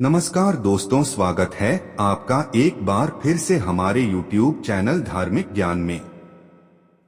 नमस्कार दोस्तों, स्वागत है आपका एक बार फिर से हमारे YouTube चैनल धार्मिक ज्ञान में।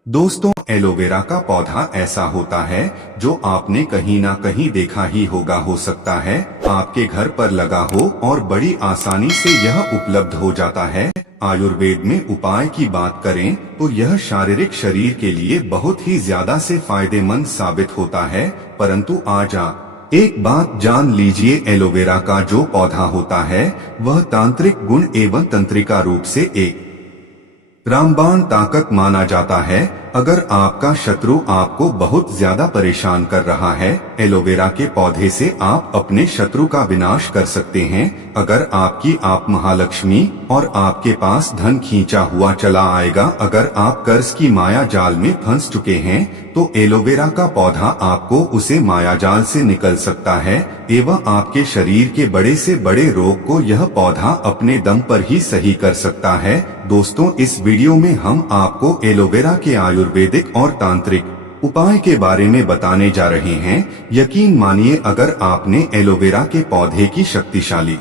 दोस्तों, एलोवेरा का पौधा ऐसा होता है जो आपने कहीं ना कहीं देखा ही होगा। हो सकता है आपके घर पर लगा हो और बड़ी आसानी से यह उपलब्ध हो जाता है। आयुर्वेद में उपाय की बात करें तो यह शारीरिक शरीर के लिए बहुत ही ज्यादा से फायदेमंद साबित होता है। परंतु आज आप एक बात जान लीजिए, एलोवेरा का जो पौधा होता है वह तांत्रिक गुण एवं तंत्रिका रूप से एक रामबाण ताकत माना जाता है। अगर आपका शत्रु आपको बहुत ज्यादा परेशान कर रहा है, एलोवेरा के पौधे से आप अपने शत्रु का विनाश कर सकते हैं। अगर आपकी आप महालक्ष्मी और आपके पास धन खींचा हुआ चला आएगा, अगर आप कर्ज की माया जाल में फंस चुके हैं तो एलोवेरा का पौधा आपको उसे माया जाल से निकल सकता है एवं आपके शरीर के बड़े से बड़े रोग को यह पौधा अपने दम पर ही सही कर सकता है। दोस्तों, इस वीडियो में हम आपको एलोवेरा के आयुर्वेदिक और तांत्रिक उपाय के बारे में बताने जा रहे हैं। यकीन मानिए, अगर आपने एलोवेरा के पौधे की शक्तिशाली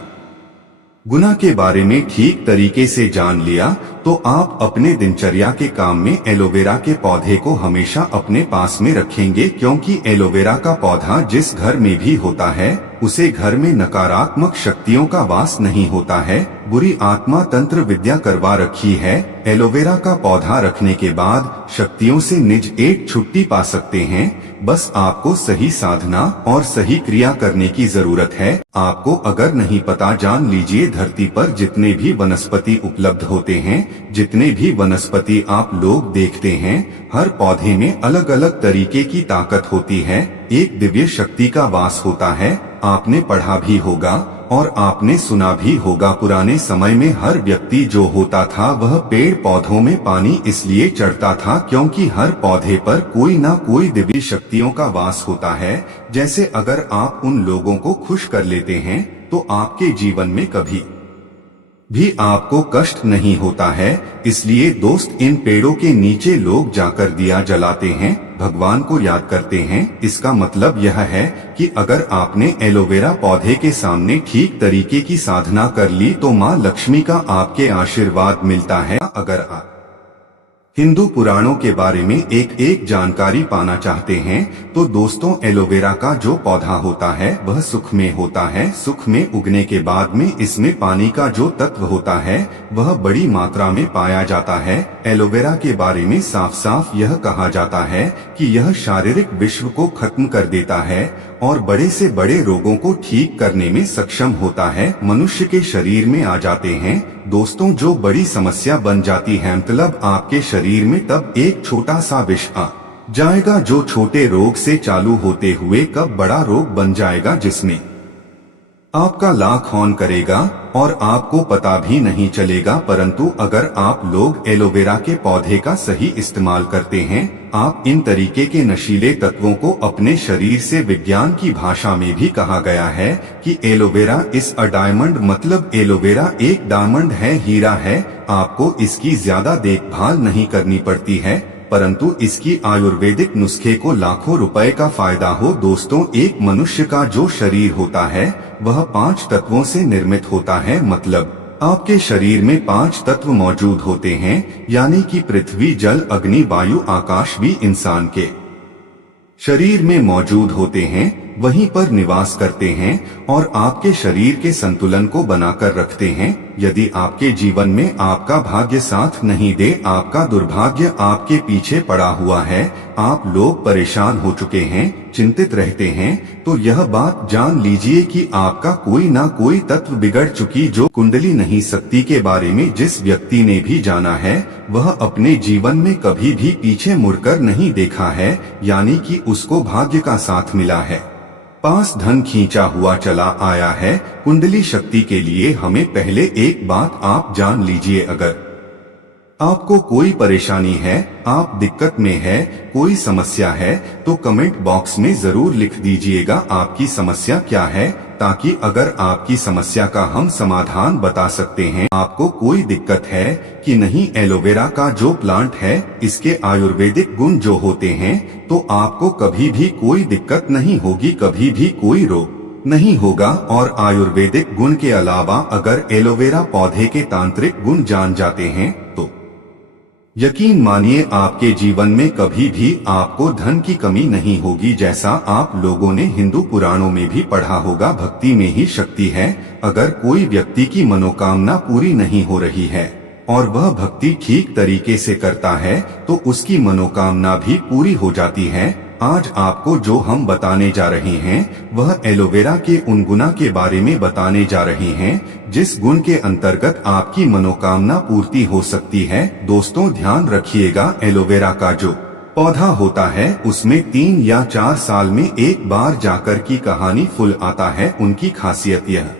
गुना के बारे में ठीक तरीके से जान लिया तो आप अपने दिनचर्या के काम में एलोवेरा के पौधे को हमेशा अपने पास में रखेंगे, क्योंकि एलोवेरा का पौधा जिस घर में भी होता है उसे घर में नकारात्मक शक्तियों का वास नहीं होता है। बुरी आत्मा तंत्र विद्या करवा रखी है। एलोवेरा का पौधा रखने के बाद शक्तियों से निज एक छुट्टी पा सकते हैं। बस आपको सही साधना और सही क्रिया करने की जरूरत है। आपको अगर नहीं पता, जान लीजिए, धरती पर जितने भी वनस्पति उपलब्ध होते हैं, जितने भी वनस्पति आप लोग देखते हैं, हर पौधे में अलग अलग तरीके की ताकत होती है। एक दिव्य शक्ति का वास होता है। आपने पढ़ा भी होगा और आपने सुना भी होगा, पुराने समय में हर व्यक्ति जो होता था वह पेड़ पौधों में पानी इसलिए चढ़ता था क्योंकि हर पौधे पर कोई ना कोई दिव्य शक्तियों का वास होता है। जैसे अगर आप उन लोगों को खुश कर लेते हैं तो आपके जीवन में कभी भी आपको कष्ट नहीं होता है। इसलिए दोस्त, इन पेड़ों के नीचे लोग जाकर दिया जलाते हैं, भगवान को याद करते हैं। इसका मतलब यह है कि अगर आपने एलोवेरा पौधे के सामने ठीक तरीके की साधना कर ली तो माँ लक्ष्मी का आपके आशीर्वाद मिलता है। अगर आप हिंदू पुराणों के बारे में एक जानकारी पाना चाहते हैं तो दोस्तों, एलोवेरा का जो पौधा होता है वह सुख में होता है। सुख में उगने के बाद में इसमें पानी का जो तत्व होता है वह बड़ी मात्रा में पाया जाता है। एलोवेरा के बारे में साफ साफ यह कहा जाता है कि यह शारीरिक विश्व को खत्म कर देता है और बड़े से बड़े रोगों को ठीक करने में सक्षम होता है। मनुष्य के शरीर में आ जाते हैं दोस्तों जो बड़ी समस्या बन जाती है, मतलब आपके शरीर में तब एक छोटा सा विष आ जाएगा जो छोटे रोग से चालू होते हुए कब बड़ा रोग बन जाएगा, जिसमें आपका लाख ऑन करेगा और आपको पता भी नहीं चलेगा। परंतु अगर आप लोग एलोवेरा के पौधे का सही इस्तेमाल करते हैं, आप इन तरीके के नशीले तत्वों को अपने शरीर से, विज्ञान की भाषा में भी कहा गया है कि एलोवेरा इज अ डायमंड, मतलब एलोवेरा एक डायमंड है, हीरा है। आपको इसकी ज्यादा देखभाल नहीं करनी पड़ती है, परंतु इसकी आयुर्वेदिक नुस्खे को लाखों रुपए का फायदा हो। दोस्तों, एक मनुष्य का जो शरीर होता है वह 5 तत्वों से निर्मित होता है, मतलब आपके शरीर में 5 तत्व मौजूद होते हैं, यानी कि पृथ्वी, जल, अग्नि, वायु, आकाश भी इंसान के शरीर में मौजूद होते हैं, वहीं पर निवास करते हैं और आपके शरीर के संतुलन को बनाकर रखते हैं। यदि आपके जीवन में आपका भाग्य साथ नहीं दे, आपका दुर्भाग्य आपके पीछे पड़ा हुआ है, आप लोग परेशान हो चुके हैं, चिंतित रहते हैं, तो यह बात जान लीजिए कि आपका कोई ना कोई तत्व बिगड़ चुकी। जो कुंडली नहीं शक्ति के बारे में जिस व्यक्ति ने भी जाना है वह अपने जीवन में कभी भी पीछे मुड़कर नहीं देखा है, यानी कि उसको भाग्य का साथ मिला है, पास धन खींचा हुआ चला आया है। कुंडली शक्ति के लिए हमें पहले एक बात आप जान लीजिए, अगर आपको कोई परेशानी है, आप दिक्कत में है, कोई समस्या है, तो कमेंट बॉक्स में जरूर लिख दीजिएगा आपकी समस्या क्या है, ताकि अगर आपकी समस्या का हम समाधान बता सकते हैं। आपको कोई दिक्कत है कि नहीं, एलोवेरा का जो प्लांट है इसके आयुर्वेदिक गुण जो होते हैं, तो आपको कभी भी कोई दिक्कत नहीं होगी, कभी भी कोई रोग नहीं होगा। और आयुर्वेदिक गुण के अलावा अगर एलोवेरा पौधे के तांत्रिक गुण जान जाते हैं तो यकीन मानिए आपके जीवन में कभी भी आपको धन की कमी नहीं होगी। जैसा आप लोगों ने हिंदू पुराणों में भी पढ़ा होगा, भक्ति में ही शक्ति है। अगर कोई व्यक्ति की मनोकामना पूरी नहीं हो रही है और वह भक्ति ठीक तरीके से करता है तो उसकी मनोकामना भी पूरी हो जाती है। आज आपको जो हम बताने जा रहे हैं वह एलोवेरा के उन गुणों के बारे में बताने जा रहे हैं जिस गुण के अंतर्गत आपकी मनोकामना पूर्ति हो सकती है। दोस्तों ध्यान रखिएगा, एलोवेरा का जो पौधा होता है उसमें 3 या 4 साल में एक बार जाकर की कहानी फूल आता है। उनकी खासियत यह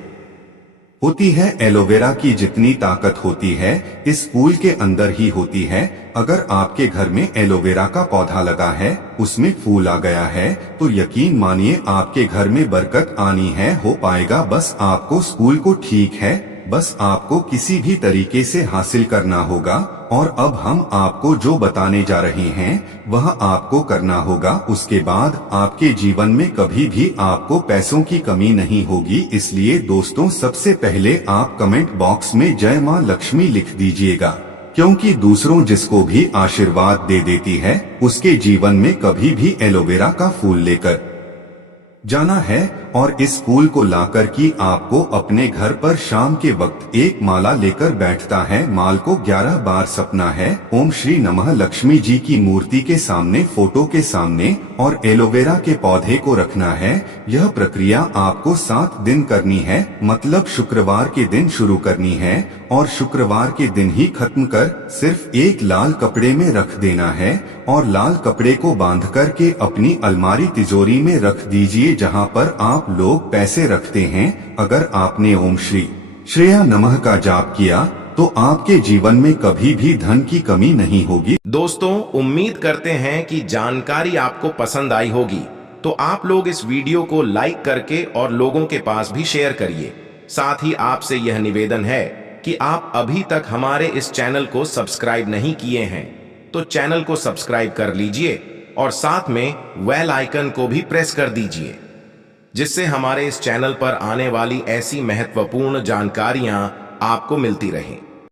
होती है, एलोवेरा की जितनी ताकत होती है इस फूल के अंदर ही होती है। अगर आपके घर में एलोवेरा का पौधा लगा है, उसमें फूल आ गया है, तो यकीन मानिए आपके घर में बरकत आनी है, हो पाएगा। बस आपको फूल को ठीक है, बस आपको किसी भी तरीके से हासिल करना होगा। और अब हम आपको जो बताने जा रहे हैं वह आपको करना होगा। उसके बाद आपके जीवन में कभी भी आपको पैसों की कमी नहीं होगी। इसलिए दोस्तों सबसे पहले आप कमेंट बॉक्स में जय मां लक्ष्मी लिख दीजिएगा, क्योंकि दूसरों जिसको भी आशीर्वाद दे देती है उसके जीवन में कभी भी एलोवेरा का फूल लेकर जाना है। और इस फूल को लाकर की आपको अपने घर पर शाम के वक्त एक माला लेकर बैठता है। माल को 11 बार सपना है, ओम श्री नमः लक्ष्मी जी की मूर्ति के सामने, फोटो के सामने, और एलोवेरा के पौधे को रखना है। यह प्रक्रिया आपको 7 दिन करनी है, मतलब शुक्रवार के दिन शुरू करनी है और शुक्रवार के दिन ही खत्म कर सिर्फ एक लाल कपड़े में रख देना है। और लाल कपड़े को बांध कर के अपनी अलमारी तिजोरी में रख दीजिए जहां पर आप लोग पैसे रखते हैं। अगर आपने ओम श्री श्रेया नमः का जाप किया तो आपके जीवन में कभी भी धन की कमी नहीं होगी। दोस्तों उम्मीद करते हैं कि जानकारी आपको पसंद आई होगी, तो आप लोग इस वीडियो को लाइक करके और लोगों के पास भी शेयर करिए। साथ ही आपसे यह निवेदन है कि आप अभी तक हमारे इस चैनल को सब्सक्राइब नहीं किए हैं तो चैनल को सब्सक्राइब कर लीजिए और साथ में बेल आइकन को भी प्रेस कर दीजिए, जिससे हमारे इस चैनल पर आने वाली ऐसी महत्वपूर्ण जानकारियां आपको मिलती रहें।